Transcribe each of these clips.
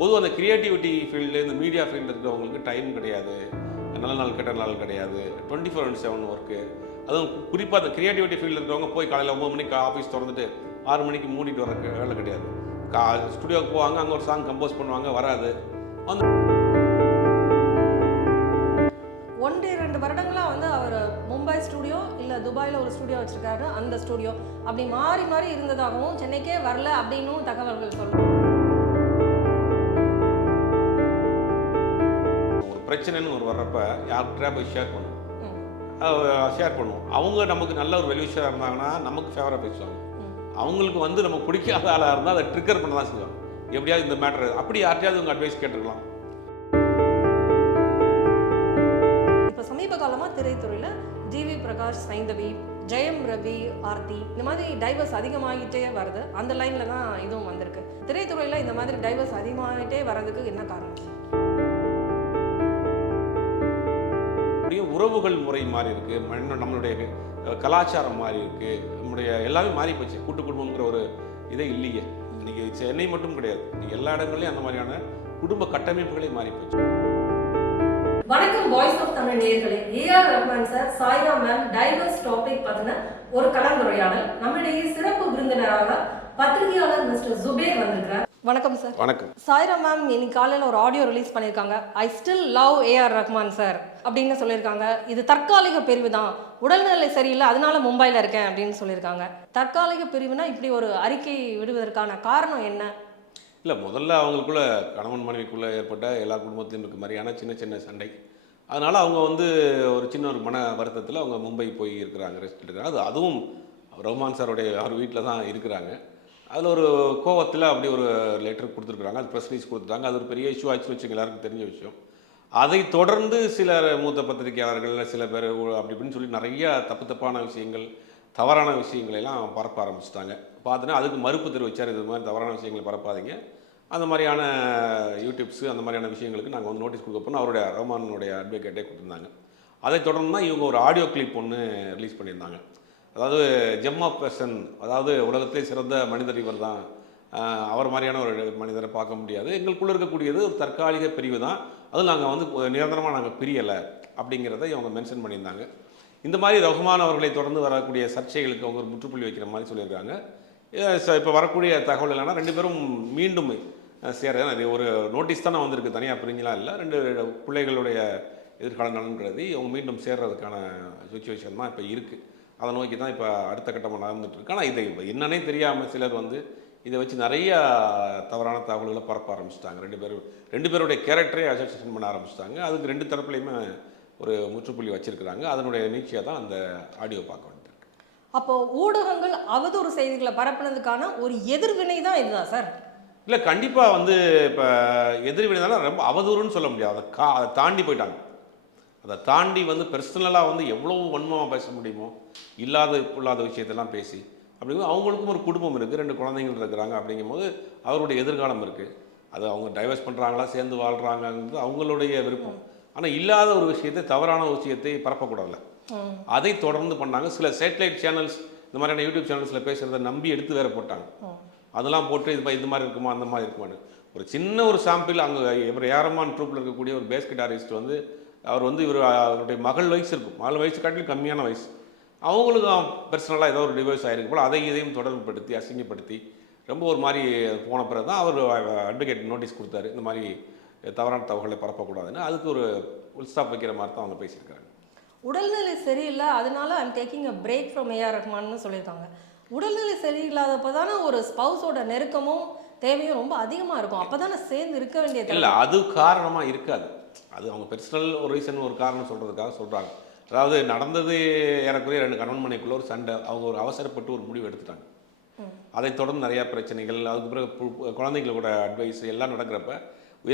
பொதுவாக அந்த creativity field இந்த மீடியா ஃபீல்டு இருக்கிறவங்களுக்கு டைம் கிடையாது, நல்ல நாள் கெட்ட நாள் கிடையாது, 24/7 ஒர்க்கு. அதுவும் குறிப்பாக அந்த கிரியேட்டிவிட்டி ஃபீல்டு இருக்கிறவங்க போய் காலையில் 9 மணிக்கு ஆஃபீஸ் திறந்துட்டு 6 மணிக்கு மூடிட்டு வர வேலை கிடையாது. ஸ்டுடியோவுக்கு போவாங்க, அங்கே ஒரு சாங் கம்போஸ் பண்ணுவாங்க, வராது. அந்த 1-2 வருடங்களா வந்து அவர் மும்பை ஸ்டுடியோ இல்லை துபாயில் ஒரு ஸ்டுடியோ வச்சிருக்காரு. அந்த ஸ்டுடியோ அப்படி மாறி மாறி இருந்ததாகவும் சென்னைக்கே வரல அப்படின்னும் தகவல்கள் சொல்லுவோம். ஒரு பிரச்சனைன்னு ஒரு வர்றப்ப யார்கிட்ட போய் ஷேர் பண்ணுவோம். அவங்க நமக்கு நல்ல ஒரு வெல்விஷராக இருந்தாங்கன்னா நமக்கு ஃபேவராக பேசுவாங்க. அவங்களுக்கு வந்து நமக்கு பிடிக்காத ஆளாக இருந்தால் அதை ட்ரிக்கர் பண்ண தான் செய்வாங்க. எப்படியாவது இந்த மேட்ரு அப்படி யார்ட்டையாவது உங்கள் அட்வைஸ் கேட்டுருக்கலாம். இப்போ சமீப காலமாக திரைத்துறையில் ஜிவி பிரகாஷ், சைந்தவி, ஜெயம் ரவி, ஆர்த்தி இந்த மாதிரி டைவர்ஸ் அதிகமாகிட்டே வருது. அந்த லைனில் தான் இதுவும் வந்திருக்கு. திரைத்துறையில் இந்த மாதிரி டைவர்ஸ் அதிகமாகிட்டே வர்றதுக்கு என்ன காரணம்? உறவுகள் முறை மாறி இருக்கு, நம்மளுடைய கலாச்சாரம் மாறி இருக்கு, நம்முடைய எல்லாமே மாறி போச்சு. கூட்டு குடும்பங்கிற ஒரு இதே இல்லையே. இன்னைக்கு சென்னை மட்டும் கிடையாது, எல்லா இடங்கள்லையும் அந்த மாதிரியான குடும்ப கட்டமைப்புகளே மாறி போச்சு. வணக்கம் வாய்ஸ் ஆஃப் தமிழ் நேயர்களே. AR Rahman sir, Saira ma'am divorce topic பத்தின ஒரு கலந்துரையாடல். நம்மிடையே சிறப்பு விருந்தினராக பத்திரிகையாளர் மிஸ்டர் ஜுபேர் வந்திருக்கிறார். வணக்கம் சார். வணக்கம். சாய்ரா மேம் இன்னைக்கு காலையில் ஒரு ஆடியோ ரிலீஸ் பண்ணியிருக்காங்க. I still love AR Rahman sir அப்படின்னு சொல்லியிருக்காங்க. இது தற்காலிக பிரிவு தான், உடல்நிலை சரியில்லை அதனால மும்பையில் இருக்கேன் அப்படின்னு சொல்லியிருக்காங்க. தற்காலிக பிரிவுனா இப்படி ஒரு அறிக்கை விடுவதற்கான காரணம் என்ன? இல்லை, முதல்ல அவங்களுக்குள்ள கணவன் மனைவிக்குள்ளே ஏற்பட்ட எல்லா குடும்பத்திலும் இருக்க மாதிரியான சின்ன சின்ன சண்டை. அதனால் அவங்க வந்து ஒரு சின்ன ஒரு மன வருத்தத்தில் அவங்க மும்பை போய் இருக்கிறாங்க, ரெஸ்ட் எடுக்கிறாங்க. அதுவும் ரஹ்மான் சாருடைய அவர் வீட்டில் தான் இருக்கிறாங்க. அதில் ஒரு கோவத்தில் அப்படி ஒரு லெட்டர் கொடுத்துருக்குறாங்க. அது ப்ரெஸ் ரிலீஸ் கொடுத்துட்டாங்க. அது ஒரு பெரிய இஷ்யூ ஆச்சுன்னு வச்சுங்க, எல்லாருக்கும் தெரிஞ்ச விஷயம். அதை தொடர்ந்து சில மூத்த பத்திரிகையாளர்கள் சில பேர் அப்படி இப்படின்னு சொல்லி நிறைய தப்பான விஷயங்கள், தவறான விஷயங்களெல்லாம் பரப்ப ஆரம்பிச்சிட்டாங்க. பார்த்தோன்னா அதுக்கு மறுப்பு தெரிவித்தார். இது மாதிரி தவறான விஷயங்களை பரப்பாதீங்க, அந்த மாதிரியான யூடியூப்ஸு அந்த மாதிரியான விஷயங்களுக்கு நாங்கள் வந்து நோட்டீஸ் கொடுக்க போனால் அவருடைய ரஹ்மானுடைய அட்வொகேட்டே கொடுத்துருந்தாங்க. அதை தொடர்ந்து தான் இவங்க ஒரு ஆடியோ கிளிப் ஒன்று ரிலீஸ் பண்ணியிருந்தாங்க. அதாவது ஜெம் ஆஃப் பர்சன், அதாவது உலகத்திலே சிறந்த மனிதர் இவர் தான், அவர் மாதிரியான ஒரு மனிதரை பார்க்க முடியாது, எங்களுக்குள்ளே இருக்கக்கூடியது ஒரு தற்காலிக பிரிவு தான், அதுவும் நாங்கள் வந்து நிரந்தரமாக நாங்கள் பிரியலை அப்படிங்கிறத இவங்க மென்ஷன் பண்ணியிருந்தாங்க. இந்த மாதிரி ரஹ்மான் அவர்களை தொடர்ந்து வரக்கூடிய சர்ச்சைகளுக்கு அவங்க ஒரு முற்றுப்புள்ளி வைக்கிற மாதிரி சொல்லியிருக்காங்க. இப்போ வரக்கூடிய தகவல் என்னன்னா, 2 பேரும் மீண்டும் சேர ஒரு நோட்டீஸ் தானே வந்திருக்கு, தனியாக பிரிஞ்சலாம் இல்லை. 2 பிள்ளைகளுடைய எதிர்கால நலன்கிறது அவங்க மீண்டும் சேர்றதுக்கான சுச்சுவேஷன் தான் இப்போ இருக்குது. அதை நோக்கி தான் இப்போ அடுத்த கட்டமாக நடந்துட்டுருக்கு. ஆனால் இதை என்னன்னே தெரியாமல் சிலர் வந்து இதை வச்சு நிறைய தவறான தகவல்களை பரப்ப ஆரம்பிச்சிட்டாங்க. 2 பேருடைய கேரக்டரே அசோசியேஷன் பண்ண ஆரம்பிச்சிட்டாங்க. அதுக்கு 2 தரப்புலையுமே ஒரு முற்றுப்புள்ளி வச்சிருக்கிறாங்க. அதனுடைய நீட்சியாக தான் அந்த ஆடியோ பார்க்க வேண்டியிருக்கு. அப்போ ஊடகங்கள் அவதூறு செய்திகளை பரப்புனதுக்கான ஒரு எதிர்வினை தான் இதுதான் சார்? இல்லை, கண்டிப்பாக வந்து இப்போ எதிர்வினைனால ரொம்ப அவதூறுன்னு சொல்ல முடியாது. அதை தாண்டி போயிட்டாங்க. அதை தாண்டி வந்து பர்சனலாக வந்து எவ்வளோ வன்மமாக பேச முடியுமோ, இல்லாத விஷயத்தெல்லாம் பேசி அப்படிங்கும்போது அவங்களுக்கும் ஒரு குடும்பம் இருக்குது, 2 குழந்தைங்கள் இருக்கிறாங்க. அப்படிங்கும்போது அவருடைய எதிர்காலம் இருக்குது. அது அவங்க டைவர்ஸ் பண்ணுறாங்களா, சேர்ந்து வாழ்கிறாங்கிறது அவங்களுடைய விருப்பம். ஆனால் இல்லாத ஒரு விஷயத்தை, தவறான விஷயத்தை பரப்பக்கூடாதுல்ல. அதை தொடர்ந்து பண்ணாங்க. சில சேட்டலைட் சேனல்ஸ், இந்த மாதிரியான யூடியூப் சேனல்ஸில் பேசுகிறத நம்பி எடுத்து வேற போட்டாங்க. அதெல்லாம் போட்டு இது மாதிரி இருக்குமா, அந்த மாதிரி இருக்குமான்னு ஒரு சின்ன ஒரு சாம்பிள். அங்கே இவர் ஏரமான் ட்ரூப்பில் இருக்கக்கூடிய ஒரு பேஸ்கெட் ஆர்டிஸ்ட் வந்து அவர் வந்து அவருடைய மகள் வயசு இருக்கும், மகள் வயசு காட்டிலும் கம்மியான வயசு. அவங்களுக்கும் பர்சனலாக ஏதோ ஒரு டிவைஸ் ஆகிருக்கு போல், அதை இதையும் தொடர்புபடுத்தி அசிங்கப்படுத்தி ரொம்ப ஒரு மாதிரி போன பிறகு தான் அவர் அட்வொகேட் நோட்டீஸ் கொடுத்தாரு, இந்த மாதிரி தவறான தகவல்களை பரப்பக்கூடாதுன்னு. அதுக்கு ஒரு உல்ஸ்டாப் வைக்கிற மாதிரி தான் அவங்க பேசியிருக்காங்க. உடல்நிலை சரியில்லை அதனால I'm taking a break from AR ரஹ்மான்னு சொல்லியிருக்காங்க. உடல்நிலை சரியில்லாதப்போ தானே ஒரு ஸ்பவுஸோட நெருக்கமும் தேவையும் ரொம்ப அதிகமாக இருக்கும். அப்போ தானே சேர்ந்து இருக்க வேண்டியது. இல்லை, அது காரணமாக இருக்காது. அது அவங்க பர்சனல் ஒரு ரீசன், ஒரு காரணம் சொல்கிறதுக்காக சொல்கிறாங்க. அதாவது நடந்தது ஏறக்குறைய 2 கணவன் மனைவிக்குள்ள ஒரு சண்டை. அவங்க ஒரு அவசரப்பட்டு ஒரு முடிவு எடுத்துட்டாங்க. அதை தொடர்ந்து நிறையா பிரச்சனைகள், அதுக்கு பிறகு குழந்தைங்களோட அட்வைஸ் எல்லாம் நடக்கிறப்ப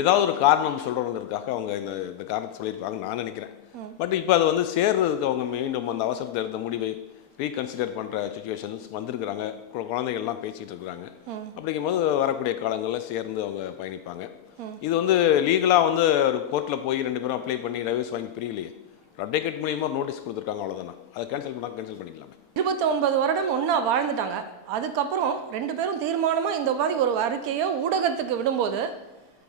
ஏதாவது ஒரு காரணம் சொல்கிறதுக்காக அவங்க இந்த காரணத்தை சொல்லியிருப்பாங்கன்னு நான் நினைக்கிறேன். பட் இப்போ அதை வந்து சேர்றதுக்கு அவங்க மீண்டும் அந்த அவசரத்தை எடுத்த முடிவை ரீகன்சிடர் பண்ணுற சுச்சுவேஷன்ஸ் வந்திருக்கிறாங்க. குழந்தைகள்லாம் பேசிகிட்டு இருக்கிறாங்க. அப்படிங்கும்போது வரக்கூடிய காலங்களில் சேர்ந்து அவங்க பயணிப்பாங்க. இது வந்து லீகலாக வந்து ஒரு கோர்ட்டில் போய் 2 பேரும் அப்ளை பண்ணி டைவர்ஸ் வாங்கி பிரியலையே, அப்டேட் மூலியமாக நோட்டீஸ் கொடுத்துருக்காங்க, அவ்வளோதானா. அதை கேன்சல் பண்ணிக்கலாமே. 29 வருடம் ஒன்றா வாழ்ந்துட்டாங்க. அதுக்கப்புறம் 2 பேரும் தீர்மானமாக இந்த மாதிரி ஒரு அறிக்கையை ஊடகத்துக்கு விடும்போது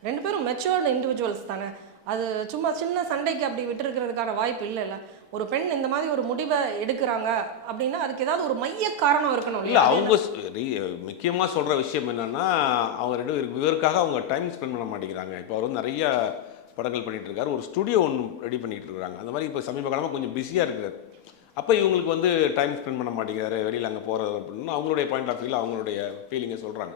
2 பேரும் மெச்சூர்டு இண்டிவிஜுவல்ஸ் தானே. அது சும்மா சின்ன சண்டைக்கு அப்படி விட்டுருக்கிறதுக்கான வாய்ப்பு இல்லைல்ல. ஒரு பெண் இந்த மாதிரி ஒரு முடிவை எடுக்கிறாங்க அப்படின்னா அதுக்கு ஏதாவது ஒரு மைய காரணம் இருக்கணும் இல்லை, இல்லையா? அவங்க முக்கியமாக சொல்கிற விஷயம் என்னென்னா, அவங்க இவருக்காக அவங்க டைம் ஸ்பெண்ட் பண்ண மாட்டேங்கிறாங்க. இப்போ அவர் வந்து நிறைய படங்கள் பண்ணிகிட்டு இருக்காரு. ஒரு ஸ்டுடியோ ஒன்று ரெடி பண்ணிகிட்டு இருக்காங்க. அந்த மாதிரி இப்போ சமீப காலமாக கொஞ்சம் பிஸியாக இருக்கிறார். அப்போ இவங்களுக்கு வந்து டைம் ஸ்பெண்ட் பண்ண மாட்டேங்கிறாரு, வெளியில் அங்கே போகிறது அப்படின்னு அவங்களுடைய பாயிண்ட் ஆஃப் வியூவில் அவங்களுடைய ஃபீலிங்கை சொல்கிறாங்க.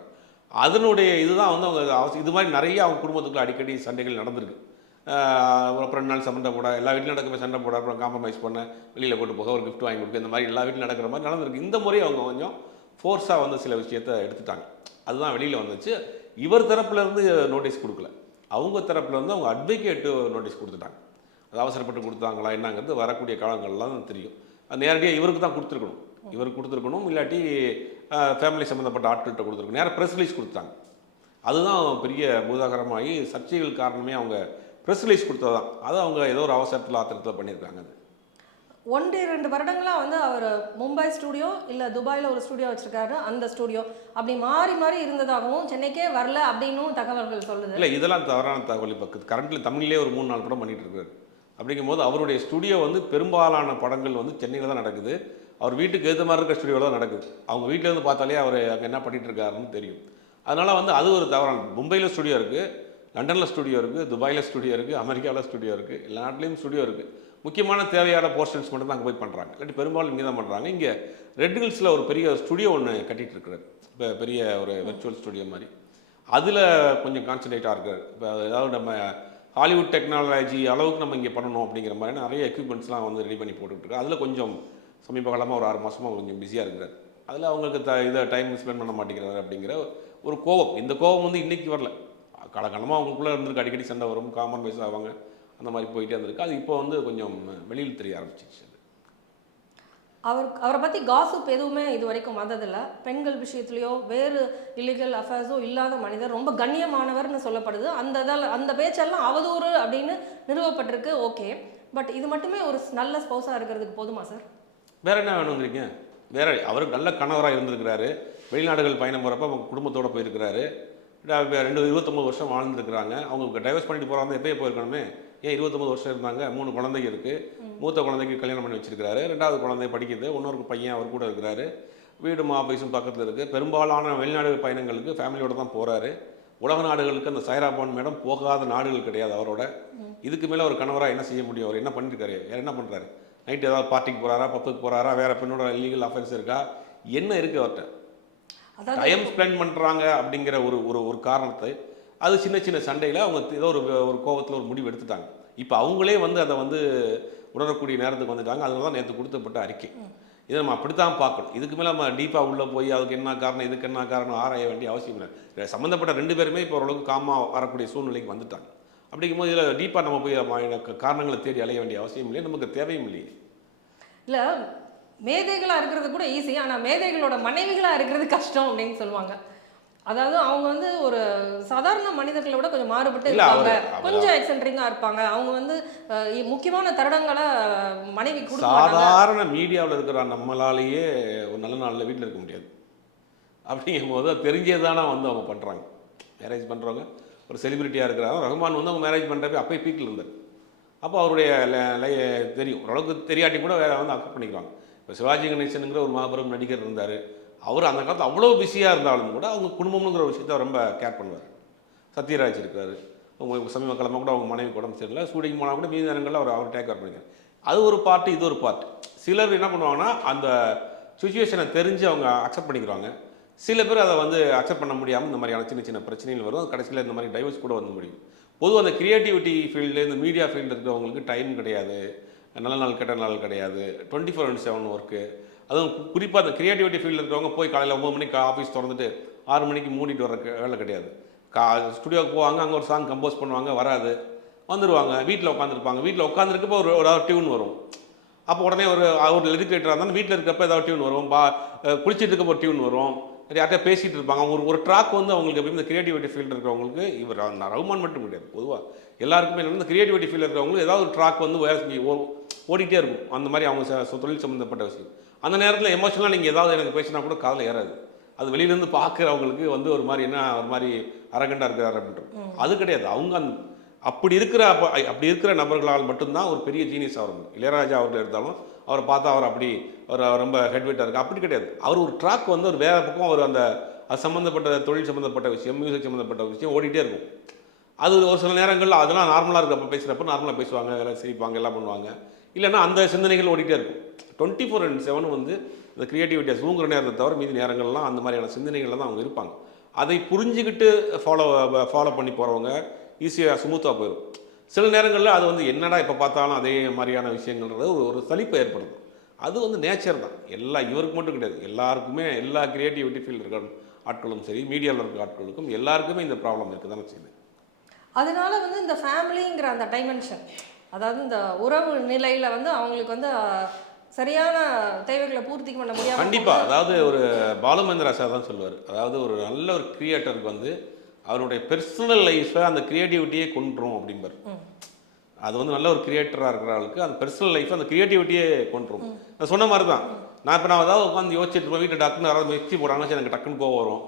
அதனுடைய இதுதான் வந்து அவங்க இது மாதிரி நிறைய அவங்க குடும்பத்துக்குள்ள அடிக்கடி சண்டைகள் நடந்திருக்கு. அப்புறம் 2 நாள் சண்டை போட, எல்லா வீட்டிலும் நடக்க சண்டை போட, அப்புறம் காம்ப்ரமைஸ் பண்ண, வெளியில் போட்டு போக, ஒரு கிஃப்ட் வாங்கி கொடுக்க, இந்த மாதிரி எல்லா வீட்டிலும் நடக்கிற மாதிரி நடந்திருக்கு. இந்த முறை அவங்க கொஞ்சம் ஃபோர்ஸாக வந்து சில விஷயத்தை எடுத்துட்டாங்க. அதுதான் வெளியில் வந்துச்சு. இவர் தரப்புலேருந்து நோட்டீஸ் கொடுக்கல, அவங்க தரப்புலேருந்து அவங்க அட்வொகேட்டு நோட்டீஸ் கொடுத்துட்டாங்க. அது அவசரப்பட்டு கொடுத்தாங்களா என்னங்கிறது வரக்கூடிய காலங்கள்லாம் தெரியும். அது நேரடியாக இவருக்கு தான் கொடுத்துருக்கணும், இவருக்கு கொடுத்துருக்கணும், இல்லாட்டி ஃபேமிலி சம்மந்தப்பட்ட ஆட்கள்கிட்ட கொடுத்துருக்கணும். நேராக ப்ரெஸ் ரிலீஸ் கொடுத்தாங்க. அதுதான் பெரிய பூதாகரமாகி சர்ச்சைகள் காரணமே அவங்க ப்ரெஸ் ரிலீஸ் கொடுத்தது தான். அது அவங்க ஏதோ ஒரு அவசரத்தில் ஆத்திரத்தில் பண்ணியிருக்காங்க. அது 1-2 வருடங்களாக வந்து அவர் மும்பை ஸ்டூடியோ இல்லை துபாயில் ஒரு ஸ்டூடியோ வச்சுருக்காரு, அந்த ஸ்டூடியோ அப்படி மாறி மாறி இருந்ததாகவும் சென்னைக்கே வரல அப்படின்னும் தகவல்கள் சொல்லுது. இல்லை, இதெல்லாம் தவறான தகவல். இப்போ கரண்ட்டில் தமிழ்லேயே ஒரு 3-4 படம் பண்ணிகிட்டு இருக்காரு. அப்படிங்கும்போது அவருடைய ஸ்டுடியோ வந்து பெரும்பாலான படங்கள் வந்து சென்னையில் தான் நடக்குது. அவர் வீட்டுக்கு ஏற்ற மாதிரி இருக்கிற ஸ்டுடியோவில் தான் நடக்குது. அவங்க வீட்டிலேருந்து பார்த்தாலே அவர் அங்கே என்ன பண்ணிகிட்டு இருக்காருன்னு தெரியும். அதனால் வந்து அது ஒரு தவறான. மும்பையில் ஸ்டுடியோ இருக்குது, லண்டனில் ஸ்டுடியோ இருக்குது, துபாயில் ஸ்டுடியோ இருக்குது, அமெரிக்காவில் ஸ்டுடியோ இருக்குது, எல்லா நாட்டிலையும் ஸ்டுடியோ இருக்குது. முக்கியமான தேவையான போர்ஷன்ஸ் மட்டும் தான் அங்கே போய் பண்ணுறாங்க, இல்லாட்டி பெரும்பாலும் இங்கே தான் பண்ணுறாங்க. இங்கே ரெட் ஹில்ஸில் ஒரு பெரிய ஸ்டுடியோ ஒன்று கட்டிகிட்டு இருக்கிறார். இப்போ பெரிய ஒரு வெர்ச்சுவல் ஸ்டுடியோ மாதிரி. அதில் கொஞ்சம் கான்சன்ட்ரேட்டாக இருக்கார். இப்போ ஏதாவது நம்ம ஹாலிவுட் டெக்னாலஜி அளவுக்கு நம்ம இங்கே பண்ணணும் அப்படிங்கிற மாதிரி நிறைய எக்யூப்மெண்ட்ஸ்லாம் வந்து ரெடி பண்ணி போட்டுட்ருக்காரு. அதில் கொஞ்சம் சமீப காலமாக ஒரு 6 மாதமாக கொஞ்சம் பிஸியாக இருக்கிறார். அதில் அவங்களுக்கு இதை டைம் ஸ்பெண்ட் பண்ண மாட்டேங்கிறாரு அப்படிங்கிற ஒரு கோபம். இந்த கோபம் வந்து இன்றைக்கி வரல, காலகாலமாக அவங்களுக்குள்ளே இருந்திருக்கு. அடிக்கடி சண்டை வரும், காம்ப்ரமைஸ் ஆவாங்க, அந்த மாதிரி போயிட்டே இருந்திருக்கு. அது இப்போ வந்து கொஞ்சம் வெளியில் தெரிய ஆரம்பிச்சிச்சு. அவரை பற்றி காசிப் எதுவுமே இது வரைக்கும் வந்ததில்லை. பெண்கள் விஷயத்துலையோ வேறு இல்லீகல் அஃபேர்ஸோ இல்லாத மனிதர், ரொம்ப கண்ணியமானவர்னு சொல்லப்படுது. அந்த பேச்செல்லாம் அவதூறு அப்படின்னு நிறுவப்பட்டிருக்கு. ஓகே, பட் இது மட்டுமே ஒரு நல்ல ஸ்பௌஸாக இருக்கிறதுக்கு போதுமா சார்? வேறு என்ன வேணுங்கிறீங்க? வேறு அவருக்கு நல்ல கணவராக இருந்திருக்கிறாரு. வெளிநாடுகள் பயணம் போகிறப்ப அவங்க குடும்பத்தோடு போயிருக்கிறாரு. 29 வருஷம் வாழ்ந்துருக்குறாங்க. அவங்க டைவர்ஸ் பண்ணிட்டு போகிறாங்க, எப்போயே போயிருக்கணுமே. ஏன் 29 வருஷம் இருந்தாங்க? 3 குழந்தைங்க இருக்குது. மூத்த குழந்தைக்கு கல்யாணம் பண்ணி வச்சிருக்கிறாரு. 2வது குழந்தை படிக்குது. இன்னொரு பையன் அவர் கூட இருக்கிறாரு. வீடும் ஆஃபீஸும் பக்கத்தில் இருக்குது. பெரும்பாலான வெளிநாடு பயணங்களுக்கு ஃபேமிலியோடு தான் போகிறாரு. உலக நாடுகளுக்கு அந்த சைராபான் மேடம் போகாத நாடுகள் கிடையாது அவரோட. இதுக்கு மேலே ஒரு கணவராக என்ன செய்ய முடியும்? அவர் என்ன பண்ணியிருக்காரு? வேறு என்ன பண்ணுறாரு? நைட்டு ஏதாவது பார்ட்டிக்கு போகிறாரா, பப்புக்கு போகிறாரா, வேறு பெண்ணோட இல்லீகல் அஃபேர்ஸ் இருக்கா, என்ன இருக்குது அவர்கிட்ட? டைம் ஸ்பெண்ட் பண்ணுறாங்க அப்படிங்கிற ஒரு காரணத்தை, அது சின்ன சின்ன சண்டையில் அவங்க ஏதோ ஒரு கோபத்தில் ஒரு முடிவு எடுத்துட்டாங்க. இப்போ அவங்களே வந்து அதை வந்து உணரக்கூடிய நேரத்துக்கு வந்துட்டாங்க. அதனால தான் நேற்று கொடுத்தப்பட்ட அறிக்கை. இதை நம்ம அப்படித்தான் பார்க்கணும். இதுக்கு மேலே நம்ம டீப்பாக உள்ளே போய் அதுக்கு என்ன காரணம், இதுக்கு என்ன காரணம் ஆராய வேண்டிய அவசியம் இல்லை. சம்மந்தப்பட்ட 2 பேருமே இப்போ ஓரளவுக்கு காமாக வரக்கூடிய சூழ்நிலைக்கு வந்துட்டாங்க. அப்படிங்கும்போது இதில் டீப்பாக நம்ம போய் காரணங்களை தேடி அலைய வேண்டிய அவசியம் இல்லை, நமக்கு தேவையும் இல்லையே. இல்லை, மேதைகளாக இருக்கிறது கூட ஈஸி, ஆனால் மேதைகளோட மனைவிகளாக இருக்கிறது கஷ்டம் அப்படின்னு சொல்லுவாங்க. அதாவது அவங்க வந்து ஒரு சாதாரண மனிதர்களை விட கொஞ்சம் மாறுபட்டு இருப்பாங்க, கொஞ்சம் எக்ஸென்ட்ரிங்காக இருப்பாங்க. அவங்க வந்து முக்கியமான தருணங்களை மனைவி கொடுக்க சாதாரண மீடியாவில் இருக்கிற நம்மளாலேயே ஒரு நல்ல நாளில் வீட்டில் இருக்க முடியாது. அப்படிங்கும் போது தெரிஞ்சே தானே வந்து அவங்க பண்ணுறாங்க. மேரேஜ் பண்ணுறவங்க ஒரு செலிபிரிட்டியாக இருக்கிறாங்க. ரஹ்மான் வந்து அவங்க மேரேஜ் பண்ணுறப்ப அப்போ பீக்கில் இருந்தார். அப்போ அவருடைய தெரியும், ஓரளவுக்கு தெரியாட்டி கூட வேறு வந்து அக்செப்ட் பண்ணிக்கிறாங்க. இப்போ சிவாஜி கணேசனுங்கிற ஒரு மாபெரும் நடிகர் இருந்தார். அவர் அந்த காலத்தில் அவ்வளோ பிஸியாக இருந்தாலும் கூட அவங்க குடும்பம்ங்கிற விஷயத்தை ரொம்ப கேர் பண்ணுவார். சத்யராஜ் இருக்கார், அவங்க சமீப காலமாக கூட அவங்க மனைவி உடம்பு சரியில்லை, ஷூட்டிங் போனால் கூட மீதி நேரங்களில் அவர் டேக் கேர் பண்ணிக்கிறார். அது ஒரு பார்ட்டு, இது ஒரு பார்ட். சிலர் என்ன பண்ணுவாங்கன்னா அந்த சுச்சுவேஷனை தெரிஞ்சு அவங்க அக்செப்ட் பண்ணிக்கிறாங்க. சில பேர் அதை வந்து அக்செப்ட் பண்ண முடியாமல் இந்த மாதிரியான சின்ன சின்ன பிரச்சனைகள் வரும். கடைசியில் இந்த மாதிரி டைவர்ஸ் கூட வந்து முடியும். பொதுவாக அந்த கிரியேட்டிவிட்டி ஃபீல்டு, இந்த மீடியா ஃபீல்டு இருக்கிறவங்களுக்கு டைம் கிடையாது, நல்ல நாள் கெட்ட நாள் கிடையாது, 24/7 ஒர்க்கு. அதுவும் குறிப்பாக அந்த கிரியேட்டிவிட்டி ஃபீல்டில் இருக்கிறவங்க போய் காலையில் 9 மணிக்கு ஆஃபீஸ் திறந்துட்டு 6 மணிக்கு மூடிட்டு வர வேலை கிடையாது. ஸ்டுடியோவுக்கு போவாங்க, அங்கே ஒரு சாங் கம்போஸ் பண்ணுவாங்க, வராது, வந்துடுவாங்க, வீட்டில் உட்காந்துருப்பாங்க. வீட்டில் உட்காந்துருக்கப்போ ஒரு டியூன் வரும். அப்போ உடனே ஒரு லிரிக் ரைட்டராக இருந்தாலும் வீட்டில் இருக்கப்போ ஏதாவது டியூன் வரும், குளிச்சுட்டு இருக்கப்போ ஒரு டியூன் வரும், யார்கிட்ட பேசிகிட்டு இருப்பாங்க. ஒரு ட்ராக் வந்து அவங்களுக்கு எப்பயும் இந்த கிரியேட்டிவிட்டி ஃபீல்டு இருக்கிறவங்களுக்கு, இவர் ரஹ்மான் மட்டும் கிடையாது, பொதுவாக எல்லாருக்குமே இந்த கிரியேட்டிவிட்டி ஃபீல்டு இருக்கிறவங்களுக்கு ஏதாவது ஒரு ட்ராக் வந்து ஓடிட்டே இருக்கும். அந்த மாதிரி அவங்க தொழில் சம்மந்தப்பட்ட விஷயம். அந்த நேரத்தில் எமோஷனலாக நீங்கள் ஏதாவது எனக்கு பேசினா கூட காதில் ஏறாது. அது வெளியிலேருந்து பார்க்குறவங்களுக்கு வந்து ஒரு மாதிரி என்ன ஒரு மாதிரி அரகண்டாக இருக்கிறார் அப்படின்ட்டு. அது கிடையாது. அவங்க அப்படி இருக்கிற நபர்களால் மட்டும்தான் ஒரு பெரிய ஜீனியஸ் ஆகும். இளையராஜா அவர்கள் எடுத்தாலும் அவரை பார்த்தா அவர் ரொம்ப ஹெட்வெயிட்டாக இருக்குது அப்படி கிடையாது. அவர் ஒரு ட்ராக் வந்து ஒரு வேறு பக்கம் அவர் அது சம்மந்தப்பட்ட தொழில் சம்மந்தப்பட்ட விஷயம், மியூசிக் சம்மந்தப்பட்ட விஷயம் ஓடிட்டே இருக்கும். அது ஒரு சில நேரங்களில் அதெல்லாம் நார்மலாக இருக்கப்போ பேசுகிறப்ப நார்மலாக பேசுவாங்க, எல்லாம் சிரிப்பாங்க, எல்லாம் பண்ணுவாங்க. இல்லைன்னா அந்த சிந்தனைகள் ஓடிட்டே இருக்கும். 24/7 வந்து இந்த கிரியேட்டிவிட்டியை தூங்குற நேரத்தை தவிர மீதி நேரங்கள்லாம் அந்த மாதிரியான சிந்தனைகளில் தான் அவங்க இருப்பாங்க. அதை புரிஞ்சுக்கிட்டு ஃபாலோ பண்ணி போகிறவங்க ஈஸியாக ஸ்மூத்தாக போயிடும். சில நேரங்களில் அது வந்து என்னடா இப்போ பார்த்தாலும் அதே மாதிரியான விஷயங்கள்ன்றது ஒரு சலிப்பை ஏற்படுது. அது வந்து நேச்சர் தான். இவருக்கு மட்டும் கிடையாது, எல்லாருக்குமே, எல்லா கிரியேட்டிவிட்டி ஃபீல்டு இருக்கிற ஆட்களும் சரி, மீடியாவில் இருக்கிற ஆட்களுக்கும் எல்லாருக்குமே இந்த ப்ராப்ளம் இருக்குது தானே செய்யுது. அதனால வந்து இந்த ஃபேமிலிங்கிற அந்த டைமென்ஷன், அதாவது இந்த உறவு நிலையில் வந்து அவங்களுக்கு வந்து சரியான தேவைகளை பூர்த்தி பண்ண முடியாது. கண்டிப்பாக. அதாவது ஒரு பாலுமேந்திரா சார் தான் சொல்லுவார். அதாவது ஒரு நல்ல ஒரு கிரியேட்டருக்கு வந்து அவருடைய பெர்சனல் லைஃப்பை அந்த கிரியேட்டிவிட்டியே கொண்டுரும் அப்படிம்பார். அது வந்து நல்ல ஒரு கிரியேட்டராக இருக்கிற ஆளுக்கு அந்த பெர்சனல் லைஃப்பை அந்த கிரியேட்டிவிட்டியே கொண்டுரும். நான் சொன்ன மாதிரி தான். நான் ஏதாவது உட்காந்து யோசிச்சுட்டு இருப்பேன், வீட்டில் டக்குன்னு யாராவது மிக்சி போடாங்கன்னா எனக்கு டக்குன்னு கோவம் வரும்.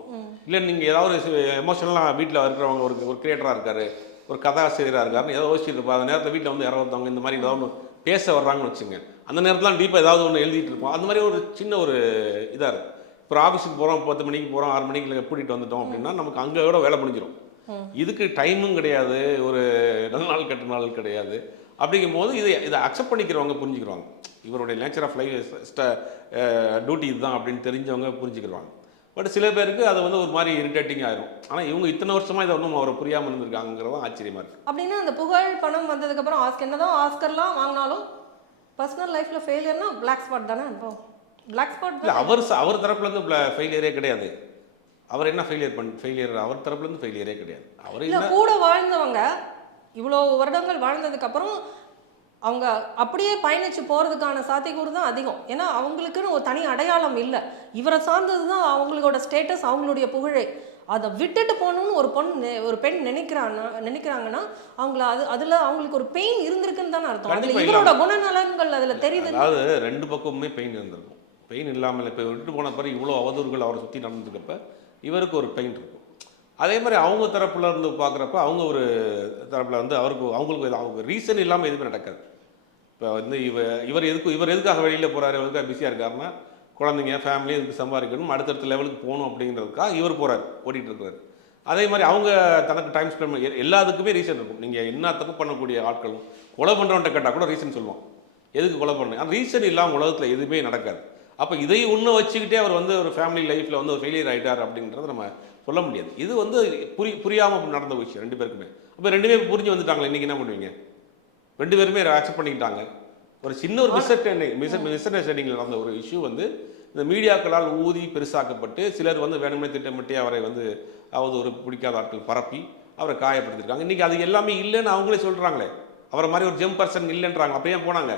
இல்லை நீங்கள் ஏதாவது எமோஷனலாக வீட்டில் இருக்கிறவங்க ஒரு கிரியேட்டராக இருக்கார், ஒரு கதாசிரியராக இருக்காருன்னு ஏதோ யோசிச்சுட்டு இருப்போம். அந்த நேரத்தில் வீட்டில் வந்து யாராவது இந்த மாதிரி ஏதாவது பேச வர்றாங்கன்னு வச்சுங்க, அந்த நேரத்தில் டீப்பாக ஏதாவது ஒன்று எழுதிட்டு இருப்போம். அந்த மாதிரி ஒரு சின்ன ஒரு இதாக இருக்குது. இப்போ ஆஃபீஸுக்கு போகிறோம், 10 மணிக்கு போகிறோம், 6 மணிக்கு கூட்டிகிட்டு வந்துட்டோம் அப்படின்னா நமக்கு அங்கே கூட வேலை முடிஞ்சிடும். இதுக்கு டைமும் கிடையாது, ஒரு நல்ல நாள் கெட்ட நாள் கிடையாது. அப்படிங்கும் போது இதை அக்செப்ட் பண்ணிக்கிறவங்க புரிஞ்சுக்கிறாங்க. இவருடைய நேச்சர் ஆஃப் லைஃப் டியூட்டி இதுதான் அப்படின்னு தெரிஞ்சவங்க புரிஞ்சுக்கிறாங்க. பட் சில பேருக்கு அது வந்து ஒரு மாதிரி இரிட்டேட்டிங் ஆயிரும். ஆனால் இவங்க இத்தனை வருஷமாக இதை ஒன்றும் அவரை புரியாமல் இருந்திருக்காங்கிறது ஆச்சரியமாக இருக்குது. அப்படின்னா அந்த புகழ் பணம் வந்ததுக்கப்புறம் என்னதான் ஆஸ்கர்லாம் வாங்கினாலும் பர்சனல் லைஃப்பில் ஃபெயிலியர்னா பிளாக் ஸ்பாட் தானே. இப்போ பிளாக் ஸ்பாட் இல்லை, அவர் தரப்புலேருந்து ஃபெயிலியரே கிடையாது. அவர் என்ன ஃபெயிலியர் அவர் தரப்புலேருந்து ஃபெயிலியரே கிடையாது. அவர் இல்லை, கூட வாழ்ந்தவங்க இவ்வளோ வருடங்கள் வாழ்ந்ததுக்கப்புறம் அவங்க அப்படியே பயணித்து போகிறதுக்கான சாத்தியக்கூறு தான் அதிகம். ஏன்னா அவங்களுக்குன்னு ஒரு தனி அடையாளம் இல்லை. இவரை சார்ந்தது தான் அவங்களோட ஸ்டேட்டஸ், அவங்களுடைய புகழே. அதை விட்டுட்டு போகணுன்னு ஒரு பெண் நினைக்கிறாங்கன்னா அவங்கள அதில் அவங்களுக்கு ஒரு பெயின் இருந்திருக்குன்னு தானே அர்த்தம். அதில் இவரோட குணநலன்கள் அதில் தெரியுது. அதாவது ரெண்டு பக்கமுமே பெயின் இருந்திருக்கும். பெயின் இல்லாமல் இப்போ விட்டுட்டு போன பிறகு இவ்வளோ அவதூறுகள் அவரை சுற்றி நடந்துக்கப்ப இவருக்கு ஒரு பெயின் இருக்கும். அதே மாதிரி அவங்க தரப்புல இருந்து பார்க்குறப்ப அவங்க ஒரு தரப்பில் வந்து அவங்களுக்கு அவங்க ரீசன் இல்லாமல் எதுவுமே நடக்காது. இப்போ வந்து இவர் எதுக்காக வெளியில் போகிறாரு, எதுக்காக பிஸியாக இருக்காருன்னா குழந்தைங்க ஃபேமிலி இதுக்கு சம்பாதிக்கணும், அடுத்தடுத்த லெவலுக்கு போகணும் அப்படிங்கிறதுக்காக இவர் போகிறார், ஓடிட்டு இருக்கிறார். அதே மாதிரி அவங்க தனக்கு டைம் ஸ்பெண்ட் பண்ண எல்லாத்துக்குமே ரீசன் இருக்கும். நீங்கள் என்ன தப்பு பண்ணக்கூடிய ஆட்களும் கொலை பண்ணுறவன்ட்ட கேட்டால் கூட ரீசன் சொல்லுவோம், எதுக்கு கொலை பண்ண. அந்த ரீசன் இல்லாமல் உலகத்தில் எதுவுமே நடக்காது. அப்போ இதை ஒன்று வச்சுக்கிட்டே அவர் வந்து ஒரு ஃபேமிலி லைஃப்பில் வந்து ஒரு ஃபெயிலியர் ஆகிட்டார் அப்படின்றத நம்ம சொல்ல முடியாது. இது வந்து புரியாமல் நடந்த விஷயம் ரெண்டு பேருக்குமே. அப்போ ரெண்டு பேரும் புரிஞ்சு வந்துட்டாங்களே, இன்றைக்கி என்ன பண்ணுவீங்க? ரெண்டு பேருமே அக்செப்ட் பண்ணிக்கிட்டாங்க. ஒரு சின்ன ஒரு மிஸ் அண்டர்ஸ்டாண்டிங்கில் நடந்த ஒரு இஷ்யூ வந்து இந்த மீடியாக்களால் ஊதி பெருசாக்கப்பட்டு சிலர் வந்து வேணுமே திட்டமிட்டே அவரை வந்து ஒரு பிடிக்காத ஆட்கள் பரப்பி அவரை காயப்படுத்திருக்காங்க. இன்றைக்கி அது எல்லாமே இல்லைன்னு அவங்களே சொல்கிறாங்களே, அவரை மாதிரி ஒரு ஜெம் பர்சன் இல்லைன்றாங்க. அப்படியே போனாங்க,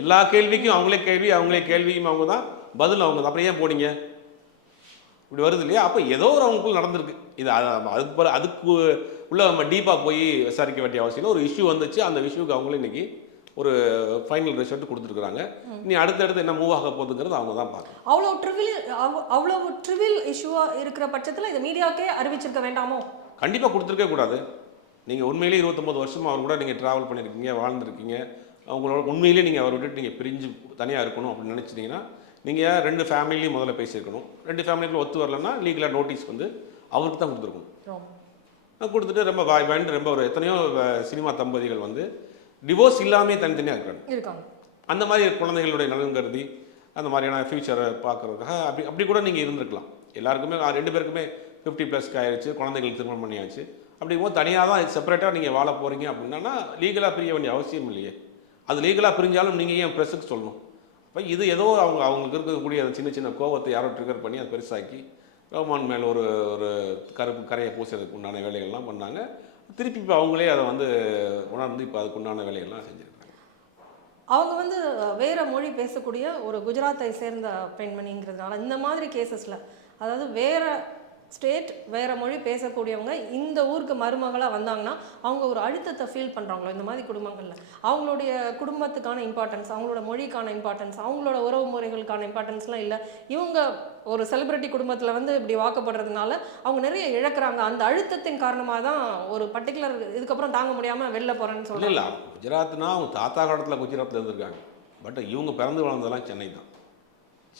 எல்லா கேள்விக்கும் அவங்களே கேள்வியும் அவங்க தான், பதில் அவங்க தான். அப்புறம் ஏன் போனீங்க? இப்படி வருது இல்லையா? அப்போ ஏதோ ஒரு அவங்களுக்குள்ள நடந்திருக்கு. இது அதுக்கு உள்ள நம்ம டீப்பாக போய் விசாரிக்க வேண்டிய அவசியம். ஒரு இஷ்யூ வந்துச்சு, அந்த இஷ்யூக்கு அவங்களும் இன்னைக்கு ஒரு ஃபைனல் ரிசல்ட் கொடுத்துருக்குறாங்க. நீ அடுத்தடுத்து என்ன மூவ் ஆக போகுதுங்கிறது அவங்க தான் பார்க்கணும். அவ்வளோ ட்ரிவில் இஷ்யூவாக இருக்கிற பட்சத்தில் இந்த மீடியாவுக்கே அறிவிச்சிருக்க வேண்டாமோ? கண்டிப்பாக கொடுத்துருக்கே கூடாது. நீங்கள் உண்மையிலேயே 29 வருஷமாக அவர் கூட நீங்கள் ட்ராவல் பண்ணியிருக்கீங்க, வாழ்ந்துருக்கீங்க. அவங்களோட உண்மையிலேயே நீங்கள் அவரை விட்டுட்டு நீங்கள் பிரிஞ்சு தனியாக இருக்கணும் அப்படின்னு நினச்சிட்டிங்கன்னா நீங்கள் 2 ஃபேமிலியும் முதல்ல பேசியிருக்கணும். 2 ஃபேமிலிக்கும் ஒத்து வரலன்னா லீகலாக நோட்டீஸ் வந்து அவருக்கு தான் கொடுத்துருக்கணும். கொடுத்துட்டு ரொம்ப வாய்ப்பாயின்னு ரொம்ப ஒரு எத்தனையோ சினிமா தம்பதிகள் வந்து டிவோர்ஸ் இல்லாமல் தனித்தனியாக இருக்காங்க. அந்த மாதிரி குழந்தைகளுடைய நலன் கருதி அந்த மாதிரியான ஃபியூச்சரை பார்க்குறதுக்காக அப்படி கூட நீங்கள் இருந்திருக்கலாம். எல்லாருக்குமே 2 பேருக்குமே 50+ ஆயிடுச்சு, குழந்தைகளுக்கு திருமணம் பண்ணியாச்சு. அப்படிங்கும்போது தனியாக தான் செப்பரேட்டாக நீங்கள் வாழ போகிறீங்க அப்படின்னா லீகலாக பிரிய வேண்டிய அவசியம் இல்லையே. அது லீகலாக பிரிஞ்சாலும் நீங்கள் ஏன் ப்ரெஸ்ஸுக்கு சொல்லணும்? இப்போ இது ஏதோ அவங்களுக்கு இருக்கக்கூடிய அந்த சின்ன சின்ன கோவத்தை யாரோ ட்ரிகர் பண்ணி அதை பெருசாக்கி கவர்மெண்ட் மேலே ஒரு கரையை பூசுறதுக்கு உண்டான வேலைகள்லாம் பண்ணாங்க. திருப்பி இப்போ அவங்களே அதை வந்து உணர்ந்து இப்போ அதுக்கு உண்டான வேலைகள்லாம் செஞ்சுருக்காங்க. அவங்க வந்து வேறு மொழி பேசக்கூடிய ஒரு குஜராத்தை சேர்ந்த பெண்மணிங்கிறதுனால இந்த மாதிரி கேசஸில், அதாவது வேறு ஸ்டேட் வேறு மொழி பேசக்கூடியவங்க இந்த ஊருக்கு மருமகளாக வந்தாங்கன்னா அவங்க ஒரு அழுத்தத்தை ஃபீல் பண்ணுறாங்களோ இந்த மாதிரி குடும்பங்களில்? அவங்களுடைய குடும்பத்துக்கான இம்பார்ட்டன்ஸ், அவங்களோட மொழிக்கான இம்பார்ட்டன்ஸ், அவங்களோட உறவு முறைகளுக்கான இம்பார்ட்டன்ஸ்லாம் இல்லை. இவங்க ஒரு செலிபிரிட்டி குடும்பத்தில் வந்து இப்படி வாக்கப்படுறதுனால அவங்க நிறைய இழக்கிறாங்க. அந்த அழுத்தத்தின் காரணமாக தான் ஒரு பர்டிகுலர் இதுக்கப்புறம் தாங்க முடியாமல் வெளில போகிறேன்னு இல்லை சொல்கிறாங்க. இல்லை, குஜராத்னா அவங்க தாத்தா காலத்தில் குஜராத்தில் இருந்திருக்காங்க. பட் இவங்க பிறந்து வளர்ந்ததெல்லாம் சென்னை தான்.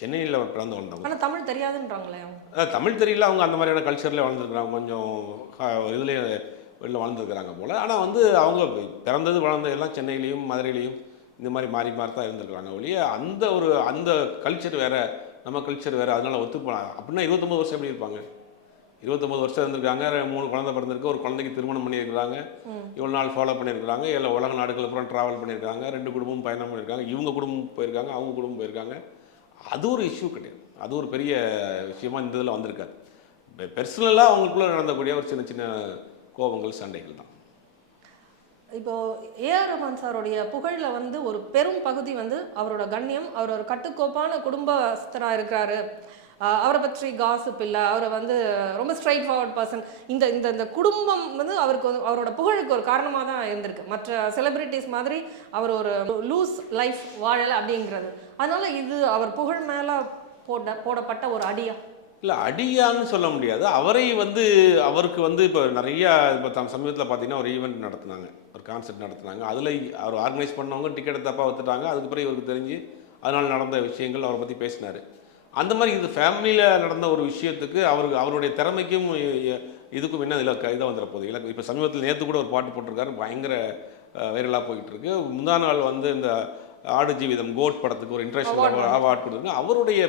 சென்னையில் பிறந்து வளர்ந்தவங்க. ஆனால் தமிழ் தெரியாதுன்றாங்களே அவங்க. அதாவது தமிழ் தெரியல, அவங்க அந்த மாதிரியான கல்ச்சரில் வளர்ந்துருக்குறாங்க, கொஞ்சம் இதுலேயே வெளில வளர்ந்துருக்குறாங்க போல். ஆனால் வந்து அவங்க பிறந்தது வளர்ந்தது எல்லாம் சென்னையிலையும் மதுரையிலையும் இந்த மாதிரி மாறி மாறி தான் இருந்திருக்காங்க ஒழிய அந்த கல்ச்சர் வேறு, நம்ம கல்ச்சர் வேறு, அதனால் ஒத்துப்போனாங்க. அப்படின்னா 29 வருஷம் எப்படி இருப்பாங்க? 29 வருஷம் இருந்திருக்காங்க, 3 குழந்தை பிறந்திருக்கு, ஒரு குழந்தைக்கு திருமணம் பண்ணியிருக்கிறாங்க, இவ்வளோ நாள் ஃபாலோ பண்ணியிருக்கிறாங்க, இல்லை உலக நாடுகள் அப்புறம் ட்ராவல் பண்ணியிருக்காங்க, 2 குடும்பமும் பயணம் பண்ணியிருக்காங்க, இவங்க குடும்பம் போயிருக்காங்க, அவங்க குடும்பம் போயிருக்காங்க. அது ஒரு இஷ்யூ கிடையாது, அது ஒரு பெரிய விஷயமா இந்த இதில் வந்திருக்காது. பெர்சனலாக அவங்களுக்குள்ள நடந்தக்கூடிய ஒரு சின்ன சின்ன கோபங்கள், சண்டைகள் தான். இப்போ ஏஆர் ரஹ்மான் சாருடைய புகழில் வந்து ஒரு பெரும் பகுதி வந்து அவரோட கண்ணியம், அவர் ஒரு கட்டுக்கோப்பான குடும்பஸ்தராக இருக்கிறாரு, அவரை பற்றி காசிப் இல்லை, அவரை வந்து ரொம்ப ஸ்ட்ரைட் ஃபார்வர்ட் பர்சன், இந்த இந்த இந்த குடும்பம் வந்து அவருக்கு வந்து அவரோட புகழுக்கு ஒரு காரணமாக தான் இருந்திருக்கு. மற்ற செலிபிரிட்டிஸ் மாதிரி அவர் ஒரு லூஸ் லைஃப் வாழலை அப்படிங்கிறது. அதனால இது அவர் புகழ் மேலே போடப்பட்ட ஒரு அடியா? இல்லை, அடியான்னு சொல்ல முடியாது. அவருக்கு வந்து இப்போ நிறையா இப்போ சமீபத்தில் பார்த்தீங்கன்னா ஒரு ஈவெண்ட் நடத்துனாங்க, ஒரு கான்சர்ட் நடத்துனாங்க. அதில் அவர் ஆர்கனைஸ் பண்ணவங்க டிக்கெட்டை தப்பாக வித்துட்டாங்க. அதுக்கு பிறகு இவருக்கு தெரிஞ்சு அதனால் நடந்த விஷயங்கள் அவரை பற்றி பேசினார். அந்த மாதிரி இது ஃபேமிலியில் நடந்த ஒரு விஷயத்துக்கு அவருடைய திறமைக்கும் இதுக்கும் என்ன இதாக வந்துட போகுது. இல்லை, இப்போ சமீபத்தில் நேற்று கூட ஒரு பாட்டு போட்டிருக்காரு, பயங்கர வைரலாக போயிட்டு இருக்கு. முந்தா நாள் வந்து இந்த ஆடு ஜீவிதம் கோட் படத்துக்கு ஒரு இன்டர்நேஷனல் அவார்ட் கொடுத்துருக்காங்க. அவருடைய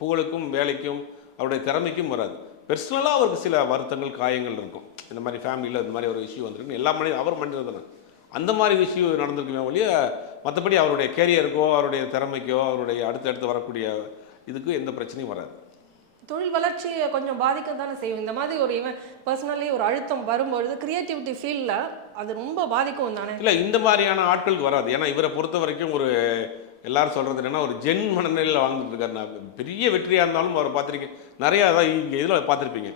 புகழுக்கும் வேலைக்கும் அவருடைய திறமைக்கும் வராது. பெர்சனலாக அவருக்கு சில வருத்தங்கள், காயங்கள் இருக்கும். இந்த மாதிரி ஃபேமிலியில் இந்த மாதிரி ஒரு இஷ்யூ வந்திருக்கு. எல்லா அவர் மனிதர் தானே, அந்த மாதிரி இஷ்யூ நடந்திருக்குமே ஒழிய மற்றபடி அவருடைய கேரியருக்கோ அவருடைய திறமைக்கோ அவருடைய அடுத்தடுத்து வரக்கூடிய இதுக்கு எந்த பிரச்சனையும் வராது. தொழில் வளர்ச்சியை கொஞ்சம் பாதிக்க தானே செய்யும். இந்த மாதிரி ஒரு பர்சனலி ஒரு அழுத்தம் வரும்பொழுது கிரியேட்டிவிட்டி ஃபீல்டில் அது ரொம்ப பாதிக்கும் தானே? இல்லை, இந்த மாதிரியான ஆட்களுக்கு வராது. ஏன்னா இவரை பொறுத்த வரைக்கும் எல்லாரும் சொல்கிறது என்னென்னா ஒரு ஜென் மனநிலையில் வாழ்ந்துட்டு இருக்காரு. நான் பெரிய வெற்றியாக இருந்தாலும் அவரை பார்த்துருக்கேன் நிறையா. அதான் இங்கே இதில் பார்த்துருப்பீங்க,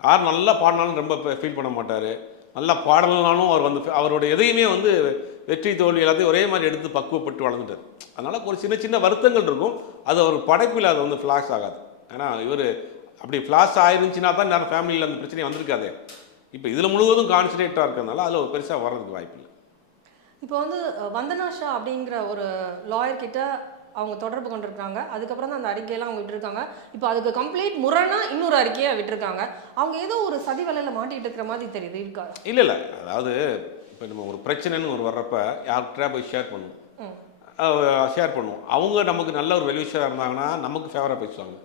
யார் நல்லா பாடினாலும் ரொம்ப ஃபீல் பண்ண மாட்டார், நல்லா பாடலனாலும் அவர் வந்து அவரோட எதையுமே வந்து வெற்றி தோல்வி எல்லாத்தையும் ஒரே மாதிரி எடுத்து பக்குவப்பட்டு வளர்ந்துட்டார். அதனால் ஒரு சின்ன சின்ன வருத்தங்கள் இருக்கும், அது அவர் படைப்பில் அது வந்து ஃப்ளாஷ் ஆகாது. ஏன்னா இவர் அப்படி ஃப்ளாஷ் ஆயிருந்துச்சுன்னா தான் நேரம் ஃபேமிலியில் அந்த பிரச்சனை வந்திருக்காது. இப்போ இதில் முழுவதும் கான்சன்ட்ரேட்டாக இருக்கிறதுனால அதில் ஒரு பெருசாக வர்றதுக்கு வாய்ப்பு இல்லை. இப்போ வந்து வந்தனா ஷா அப்படிங்கிற ஒரு லாயர் கிட்ட அவங்க தொடர்பு கொண்டிருக்காங்க. அதுக்கப்புறம் தான் அந்த அறிக்கையெல்லாம் அவங்க விட்டுருக்காங்க. இப்போ அதுக்கு கம்ப்ளீட் முரணா இன்னொரு அறிக்கையை விட்டுருக்காங்க. அவங்க ஏதோ ஒரு சதி வேலையில் மாட்டிகிட்டு இருக்கிற மாதிரி தெரியுது. இருக்கா? இல்லை இல்லை, அதாவது இப்போ நம்ம ஒரு பிரச்சனைன்னு வர்றப்ப யார்கிட்ட போய் ஷேர் பண்ணுவோம். அவங்க நமக்கு நல்ல ஒரு வெல்விஷராக இருந்தாங்கன்னா நமக்கு ஃபேவராக பேசுவாங்க.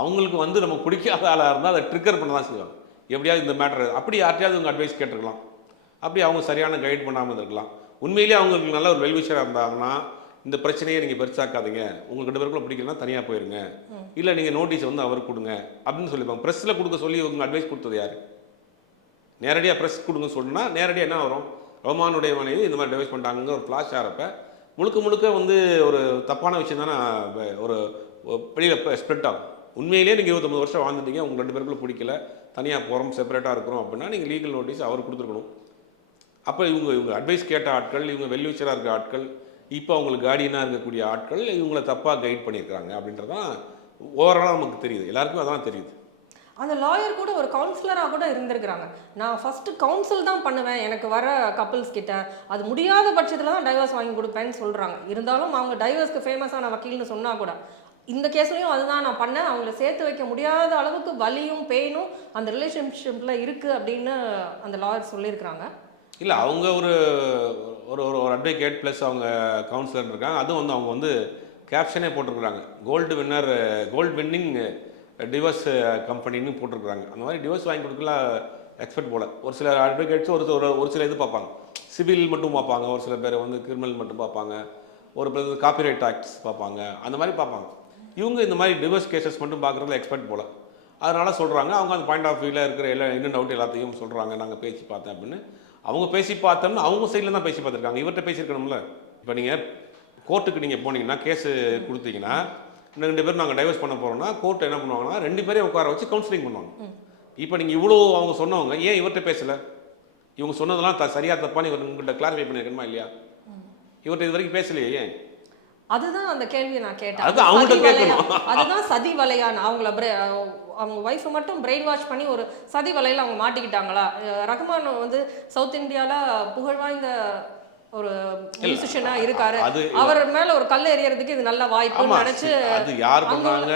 அவங்களுக்கு வந்து நமக்கு பிடிக்காத ஆளாக இருந்தால் அதை ட்ரிக்கர் பண்ண தான் செய்வாங்க. எப்படியாவது இந்த மேட்டர் அப்படி யார்ட்டையாவது அவங்க அட்வைஸ் கேட்டிருக்கலாம், அப்படி அவங்க சரியான கைட் பண்ணாமல் இருந்திருக்கலாம். உண்மையிலேயே அவங்களுக்கு நல்ல ஒரு வெல்விஷராக இருந்தாங்கன்னா இந்த பிரச்சனையை நீங்கள் பெருசாக்காதீங்க, உங்களுக்கு 2 பேருக்குள்ள பிடிக்கலன்னா தனியாக போயிருங்க, இல்லை நீங்கள் நோட்டீஸ் வந்து அவருக்கு கொடுங்க அப்படின்னு சொல்லியிருப்பாங்க. ப்ரெஸ்ஸில் கொடுக்க சொல்லி இவங்க அட்வைஸ் கொடுத்தது யார்? நேரடியாக ப்ரெஸ் கொடுங்க சொன்னால் நேரடியாக என்ன வரும், ரஹ்மானுடைய மனைவி இந்த மாதிரி அட்வைஸ் பண்ணிட்டாங்க ஒரு ஃப்ளாஷ் ஆகிறப்ப முழுக்க முழுக்க வந்து ஒரு தப்பான விஷயம் தானே ஒரு வெளியில் ஸ்ப்ரெட் ஆகும். உண்மையிலேயே நீங்கள் 29 வருஷம் வாழ்ந்துட்டீங்க, உங்களுக்கு 2 பேருக்குள்ள பிடிக்கல, தனியாக போகிறோம், செப்பரேட்டாக இருக்கிறோம் அப்படின்னா நீங்கள் லீகல் நோட்டீஸ் அவர் கொடுத்துருக்கணும். அப்போ இவங்க அட்வைஸ் கேட்ட ஆட்கள், இவங்க வெல்விஷராக இருக்கிற ஆட்கள், இப்போ அவங்களுக்கு கார்டியனாக இருக்கக்கூடிய ஆட்கள் இவங்களை தப்பாக கைட் பண்ணியிருக்காங்க அப்படின்றதான் ஓவராலாக நமக்கு தெரியுது, எல்லாருக்கும் அதான் தெரியுது. அந்த லாயர் கூட ஒரு கவுன்சிலராக கூட இருந்திருக்கிறாங்க. நான் ஃபஸ்ட்டு கவுன்சில் தான் பண்ணுவேன் எனக்கு வர கப்புள்ஸ் கிட்ட, அது முடியாத பட்சத்தில் தான் டைவர்ஸ் வாங்கி கொடுப்பேன்னு சொல்கிறாங்க. இருந்தாலும் அவங்க டைவர்ஸ்க்கு ஃபேமஸான வக்கீல்னு சொன்னால் கூட இந்த கேஸ்லையும் அதுதான் நான் பண்ணேன், அவங்கள சேர்த்து வைக்க முடியாத அளவுக்கு வலியும் பெயினும் அந்த ரிலேஷன்ஷிப்பில் இருக்குது அப்படின்னு அந்த லாயர் சொல்லியிருக்கிறாங்க. இல்லை, அவங்க ஒரு ஒரு ஒரு அட்வொகேட் ப்ளஸ் அவங்க கவுன்சிலர் இருக்காங்க. அதுவும் வந்து அவங்க வந்து கேப்ஷனே போட்டிருக்கிறாங்க, கோல்டு வின்னிங் டிவோர்ஸ் கம்பெனின்னு போட்டிருக்கிறாங்க. அந்த மாதிரி டிவோர்ஸ் வாங்கி கொடுக்கலாம் எக்ஸ்பெக்ட் போல். ஒரு சில அட்வொகேட்ஸ் ஒரு சில இது பார்ப்பாங்க, சிவில் மட்டும் பார்ப்பாங்க, ஒரு சில பேர் வந்து கிரிமினல் மட்டும் பார்ப்பாங்க, ஒரு பேர் காப்பிரைட் ஆக்ட்ஸ் பார்ப்பாங்க, அந்த மாதிரி பார்ப்பாங்க. இவங்க இந்த மாதிரி டிவோர்ஸ் கேசஸ் மட்டும் பார்க்குறதுல எக்ஸ்பெக்ட் போல். அதனால் சொல்கிறாங்க, அவங்க அந்த பாயிண்ட் ஆஃப் வியூவில் இருக்கிற இன்னும் டவுட் எல்லாத்தையும் சொல்கிறாங்க, நாங்கள் பேசி பார்த்தேன் அப்படின்னு. அவங்க பேசி பார்த்தோம்னா அவங்க சைடில் தான் பேசி பார்த்துருக்காங்க, இவர்கிட்ட பேசியிருக்கணும்ல. இப்போ நீங்கள் கோர்ட்டுக்கு நீங்கள் போனீங்கன்னா கேஸு கொடுத்தீங்கன்னா 2 பேரும் நாங்கள் டைவர்ஸ் பண்ண போகிறோம்னா கோர்ட் என்ன பண்ணுவாங்கன்னா 2 பேரையும் உட்கார வச்சு கவுன்சிலிங் பண்ணுவாங்க. இப்போ நீங்கள் இவ்வளோ அவங்க சொன்னவங்க ஏன் இவர்கிட்ட பேசலை? இவங்க சொன்னதெல்லாம் சரியாக தப்பான்னு இவர் உங்கள்கிட்ட கிளாரிஃபை பண்ணியிருக்கணுமா இல்லையா? இவர்கிட்ட இது வரைக்கும் பேசலையே ஏன்? அதுதான் அந்த கேள்வியை நான் கேட்டேன். அது அவங்கள்ட்ட சதி வலையா? கேட்கணும். அதுதான் சதி வலையான்னு அவங்க ஒய்ஃபை மட்டும் பிரெயின் வாஷ் பண்ணி ஒரு சதி வலையில அவங்க மாட்டிக்கிட்டாங்களா? ரஹ்மான் வந்து சவுத் இந்தியால புகழ்வாய்ந்த ஒரு மியூசிஷியனா இருக்காரு. அவர் மேல ஒரு கல் எறியறதுக்கு இது நல்ல வாய்ப்புன்னு நினைச்சு அது யார் பண்ணாங்க,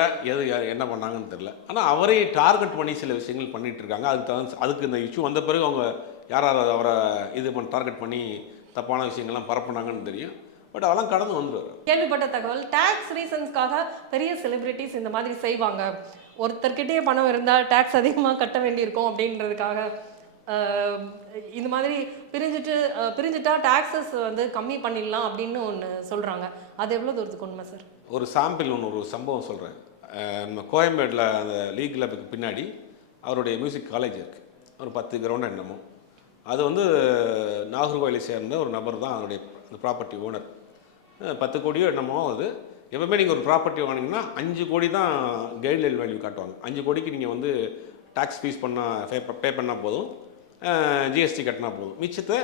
என்ன பண்ணாங்கன்னு தெரியல. ஆனா அவரை டார்கெட் பண்ணி சில விஷயங்கள் பண்ணிட்டு இருக்காங்க. அதுக்கு இந்த இஷ்யூ வந்த பிறகு அவங்க யார் அவரை டார்கெட் பண்ணி தப்பான விஷயங்கள்லாம் பரப்புனாங்கன்னு தெரியும். பட் அதெல்லாம் கடந்து வந்துடுவார். கேள்விப்பட்ட தகவல், டாக்ஸ் ரீசன்ஸ்க்காக பெரிய செலிபிரிட்டிஸ் இந்த மாதிரி செய்வாங்க. ஒருத்தர்கிட்டயே பணம் இருந்தால் டாக்ஸ் அதிகமாக கட்ட வேண்டியிருக்கும் அப்படின்றதுக்காக இந்த மாதிரி பிரிஞ்சுட்டா டாக்ஸஸ் வந்து கம்மி பண்ணிடலாம் அப்படின்னு ஒன்று சொல்கிறாங்க. அது எவ்வளோ தூரத்துக்கு உண்மை சார்? ஒரு சாம்பிள் ஒரு சம்பவம் சொல்கிறேன். நம்ம கோயம்பேடில் அந்த லீக் கிளப்புக்கு பின்னாடி அவருடைய மியூசிக் காலேஜ் இருக்குது. ஒரு 10 கிரவுண்ட் என்னமோ. அது வந்து நாகர்கோவிலை சேர்ந்த ஒரு நபர் தான் அதனுடைய அந்த ப்ராப்பர்ட்டி ஓனர். 10 கோடியோ என்னமோ. அது எப்பவுமே நீங்கள் ஒரு ப்ராப்பர்ட்டி வாங்கினீங்கன்னா 5 கோடி தான் கைட்லைன் வேல்யூ காட்டுவாங்க. 5 கோடிக்கு நீங்கள் வந்து டாக்ஸ் ஃபீஸ் பே பண்ணால் போதும், ஜிஎஸ்டி கட்டினா போதும். மிச்சத்தை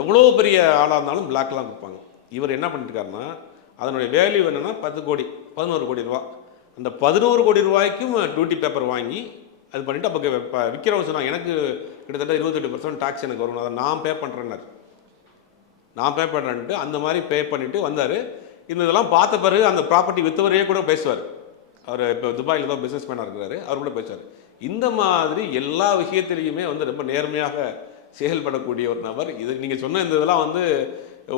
எவ்வளோ பெரிய ஆளாக இருந்தாலும் பிளாக்லாம் கொடுப்பாங்க. இவர் என்ன பண்ணிட்டுருக்காருன்னா, அதனுடைய வேல்யூ என்னென்னா 10 கோடி, 11 கோடி ரூபா. அந்த 11 கோடி ரூபாய்க்கும் டியூட்டி பேப்பர் வாங்கி அது பண்ணிவிட்டு அப்போ விற்கிறவங்க சொன்னாங்க, எனக்கு கிட்டத்தட்ட 28% டாக்ஸ் எனக்கு வரும், அதை நான் பே பண்ணுறேன்னாரு. நான் பே பண்ணுறேன்ட்டு அந்த மாதிரி பே பண்ணிவிட்டு வந்தார். இதெல்லாம் பார்த்த பிறகு அந்த ப்ராப்பர்ட்டி விற்றவரையே கூட பேசுவார். அவர் இப்போ துபாயில் தான் பிஸ்னஸ் மேனாக இருக்கிறாரு, அவர் கூட பேசுவார். இந்த மாதிரி எல்லா விஷயத்திலையுமே வந்து ரொம்ப நேர்மையாக செயல்படக்கூடிய ஒரு நபர். இது நீங்கள் சொன்ன இந்த இதெல்லாம் வந்து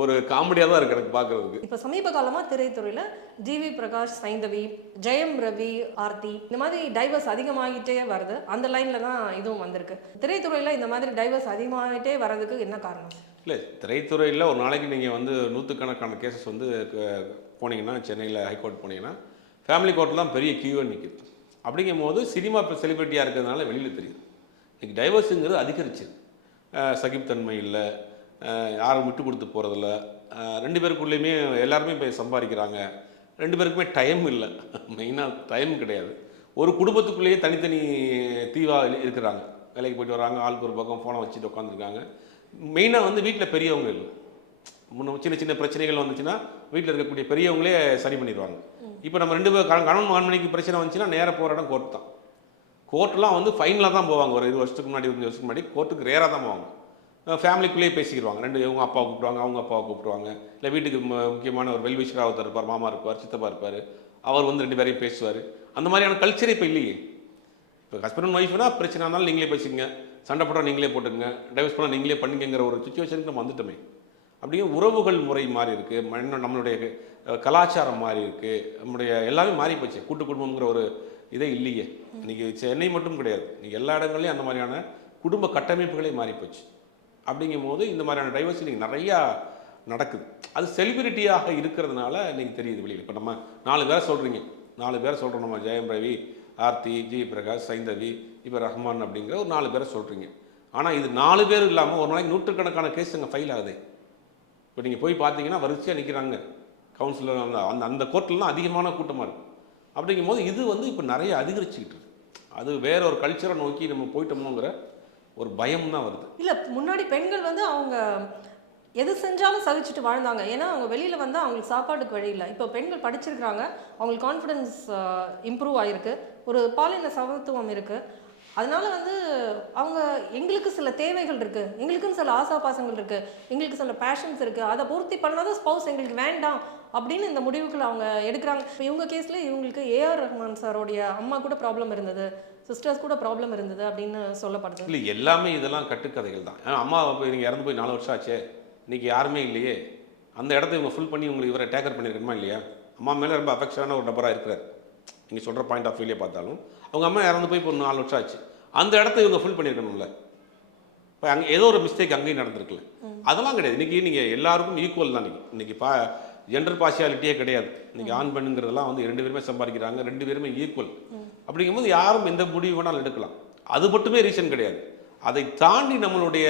ஒரு காமெடியாக தான் இருக்குது எனக்கு பார்க்குறதுக்கு. இப்போ சமீப காலமாக திரைத்துறையில் ஜிவி பிரகாஷ், சைந்தவி, ஜெயம் ரவி, ஆர்த்தி இந்த மாதிரி டைவர்ஸ் அதிகமாகிட்டே வருது. அந்த லைனில் தான் இதுவும் வந்திருக்கு. திரைத்துறையில் இந்த மாதிரி டைவர்ஸ் அதிகமாகிட்டே வர்றதுக்கு என்ன காரணம்? இல்லை, திரைத்துறையில் ஒரு நாளைக்கு நீங்கள் வந்து 100கணக்கான கேசஸ் வந்து போனீங்கன்னா, சென்னையில் ஹைகோர்ட் போனீங்கன்னா ஃபேமிலி கோர்ட்டில் தான் பெரிய கியூவாக நிற்கிது. அப்படிங்கும் போது சினிமா இப்போ செலிபிரிட்டியாக இருக்கிறதுனால வெளியில் தெரியுது. இன்றைக்கி டைவர்ஸுங்கிறது அதிகரிச்சு, சகிப்புத்தன்மை இல்லை, யாரும் விட்டு கொடுத்து போகிறதில்ல, 2 பேருக்குள்ளேயுமே எல்லாருமே இப்போ சம்பாதிக்கிறாங்க, 2 பேருக்குமே டைம் இல்லை. மெயினாக டைம் கிடையாது. ஒரு குடும்பத்துக்குள்ளேயே தனித்தனி தீவாக இருக்கிறாங்க. வேலைக்கு போய்ட்டு வராங்க, ஆளுக்கு ஒரு பக்கம் ஃபோனை வச்சுட்டு உட்காந்துருக்காங்க. மெயினாக வந்து வீட்டில் பெரியவங்க இல்லை. சின்ன சின்ன பிரச்சனைகள் வந்துச்சுன்னா வீட்டில் இருக்கக்கூடிய பெரியவங்களே சரி பண்ணிடுவாங்க. இப்போ நம்ம 2 பேர் கணவன் மனைவிக்கு பிரச்சனை வந்துச்சுன்னா நேராக போகிற இடம் கோர்ட் தான். கோர்ட்லாம் வந்து ஃபைனில் தான் போவாங்க. ஒரு 20 வருஷத்துக்கு முன்னாடி 25 வருஷத்துக்கு முன்னாடி கோர்ட்டுக்கு ரேராக தான் போவாங்க. ஃபேமிலிக்குள்ளேயே பேசிக்கிடுவாங்க. இவங்க அப்பாவை கூப்பிடுவாங்க, அவங்க அப்பாவை கூப்பிடுவாங்க. இல்லை வீட்டுக்கு முக்கியமான ஒரு வெல்விஷராக ஒருத்தர் இருப்பார், மாமா இருப்பார், சித்தப்பா இருப்பார், அவர் வந்து 2 பேரையும் பேசுவார். அந்த மாதிரியான கல்ச்சரே இப்போ இல்லையே. இப்போ ஹஸ்பண்ட் அண்ட் ஒய்ஃப்னா பிரச்சனை இருந்தாலும் நீங்களே பேசிக்கங்க, சண்டை போட்டால் நீங்களே போட்டுங்க, டைவர்ஸ் பண்ணால் நீங்களே பண்ணிக்கங்கிற ஒரு சுச்சுவேஷனுக்கு நம்ம வந்துட்டோமே. அப்படியே உறவுகள் முறை மாறி இருக்குது, நம்மளுடைய கலாச்சாரம் மாறி இருக்குது, நம்முடைய எல்லாமே மாறி போச்சு. கூட்டு குடும்பங்கிற ஒரு இதே இல்லையே. இன்றைக்கி சென்னை மட்டும் கிடையாது, இன்றைக்கி எல்லா இடங்கள்லையும் அந்த மாதிரியான குடும்ப கட்டமைப்புகளே மாறி போச்சு. அப்படிங்கும் போது இந்த மாதிரியான டைவர்ஸ் இன்றைக்கி நிறையா நடக்குது. அது செலிபிரிட்டியாக இருக்கிறதுனால இன்றைக்கி தெரியுது வெளியில். இப்போ நம்ம 4 பேரை சொல்கிறீங்க, 4 பேரை சொல்கிறோம். நம்ம ஜெயம் ரவி, ஆர்த்தி, ஜி பிரகாஷ், சைந்தவி, இப்போ ரஹ்மான் அப்படிங்கிற ஒரு 4 பேரை சொல்கிறீங்க. ஆனால் இது 4 பேர் இல்லாமல் ஒரு நாளைக்கு 100கணக்கான கேஸ் அங்கே ஃபைல் ஆகுது. இப்போ நீங்கள் போய் பார்த்தீங்கன்னா வரிசையாக நிற்கிறாங்க கவுன்சிலர். அந்த கோர்ட்டில்லாம் அதிகமான கூட்டமாக இருக்குது. அப்படிங்கும் போது இது வந்து இப்போ நிறைய அதிகரிச்சுக்கிட்டு இருக்கு. அது வேற ஒரு கல்ச்சரை நோக்கி நம்ம போயிட்டோமோங்கிற ஒரு பயம் தான் வருது. இல்லை, முன்னாடி பெண்கள் வந்து அவங்க எது செஞ்சாலும் சகிச்சுட்டு வாழ்ந்தாங்க. ஏன்னா அவங்க வெளியில் வந்து அவங்களுக்கு சாப்பாட்டுக்கு வழி இல்லை. இப்போ பெண்கள் படிச்சிருக்கிறாங்க, அவங்களுக்கு கான்ஃபிடென்ஸ் இம்ப்ரூவ் ஆகிருக்கு, ஒரு பாலின சமத்துவம் இருக்குது. அதனால வந்து அவங்க எங்களுக்கு சில தேவைகள் இருக்குது, எங்களுக்குன்னு சில ஆசாபாசங்கள் இருக்குது, எங்களுக்கு சில பேஷன்ஸ் இருக்குது, அதை பூர்த்தி பண்ணாதான் ஸ்பௌஸ் எங்களுக்கு வேண்டாம் அப்படின்னு இந்த முடிவுகள் அவங்க எடுக்கிறாங்க. இப்போ இவங்க கேஸில் இவங்களுக்கு ஏஆர் ரஹ்மான் சாரோடைய அம்மா கூட ப்ராப்ளம் இருந்தது, சிஸ்டர்ஸ் கூட ப்ராப்ளம் இருந்தது அப்படின்னு சொல்லப்படுது. இல்லை, எல்லாமே இதெல்லாம் கட்டுக்கதைகள் தான். அம்மா நீங்கள் இறந்து போய் 4 வருஷம் ஆச்சே, இன்றைக்கி யாருமே இல்லையே, அந்த இடத்த இவங்க ஃபுல் பண்ணி உங்களுக்கு இவரை டேக்கர் பண்ணியிருக்கணுமா இல்லையா? அம்மா மேலே ரொம்ப அஃபெக்ஷனான ஒரு நபராக இருக்கிறார். நீங்கள் சொல்கிற பாயிண்ட் ஆஃப் வியூலே பார்த்தாலும் அவங்க அம்மா இறந்து போய் இப்போ 4 வருஷம் ஆச்சு, அந்த இடத்த இவங்க ஃபுல் பண்ணியிருக்கணும்ல. இப்போ அங்கே ஏதோ ஒரு மிஸ்டேக் அங்கேயும் நடந்திருக்குல்ல. அதெல்லாம் கிடையாது. இன்றைக்கி நீங்கள் எல்லாருக்கும் ஈக்குவல் தான். இன்றைக்கி ஜெண்டர் பார்ஷியாலிட்டியே கிடையாது. இன்றைக்கி ஆண் பெண்ணுங்கிறதெல்லாம் வந்து 2 பேருமே சம்பாதிக்கிறாங்க, 2 பேருமே ஈக்குவல். அப்படிங்கும்போது யாரும் எந்த முடிவு வேணாலும் எடுக்கலாம். அது மட்டுமே ரீசன் கிடையாது. அதை தாண்டி நம்மளுடைய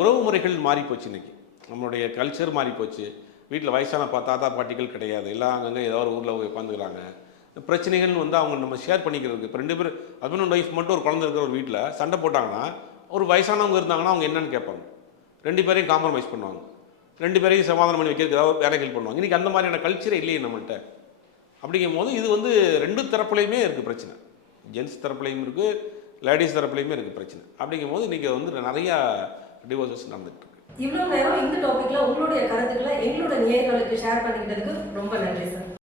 உறவு முறைகள் மாறிப்போச்சு. இன்றைக்கி நம்மளுடைய கல்ச்சர் மாறிப்போச்சு. வீட்டில் வயசான தாத்தா பாட்டிகள் கிடையாது, எல்லாம் அங்கங்கே ஏதோ ஒரு ஊரில் போய் உட்காந்துக்கிறாங்க. பிரச்சனைகள் வந்து அவங்க நம்ம ஷேர் பண்ணிக்கிறதுக்கு. இப்போ 2 பேர் ஹஸ்பண்ட் அண்ட் ஒய்ஃப் மட்டும் ஒரு குழந்தை இருக்கிற ஒரு வீட்டில் சண்டை போட்டாங்கன்னா, ஒரு வயசானவங்க இருந்தாங்கன்னா அவங்க என்னன்னு கேட்பாங்க, 2 பேரையும் காம்ப்ரமைஸ் பண்ணுவாங்க. 2 பேரையும் சமாதானம் பண்ணி வைக்கிறதுக்கு ஏதாவது வேலைகள் பண்ணுவாங்க. இன்றைக்கி அந்த மாதிரியான கல்ச்சரே இல்லையே நம்மள்கிட்ட. அப்படிங்கும் போது இது வந்து 2 தரப்புலையுமே இருக்குது பிரச்சனை. ஜென்ஸ் தரப்புலையும் இருக்குது, லேடிஸ் தரப்புலையுமே இருக்குது பிரச்சனை. அப்படிங்கும் போது இன்றைக்கி வந்து நிறையா டிவோர்ஸஸ் நடந்துகிட்டு இருக்கு. இவ்வளோ நேரம் இந்த டாப்பிக்கில் உங்களுடைய கருத்துக்களை எங்களோட நேயர்களுக்கு ஷேர் பண்ணிக்கிட்டதுக்கு ரொம்ப நன்றி சார்.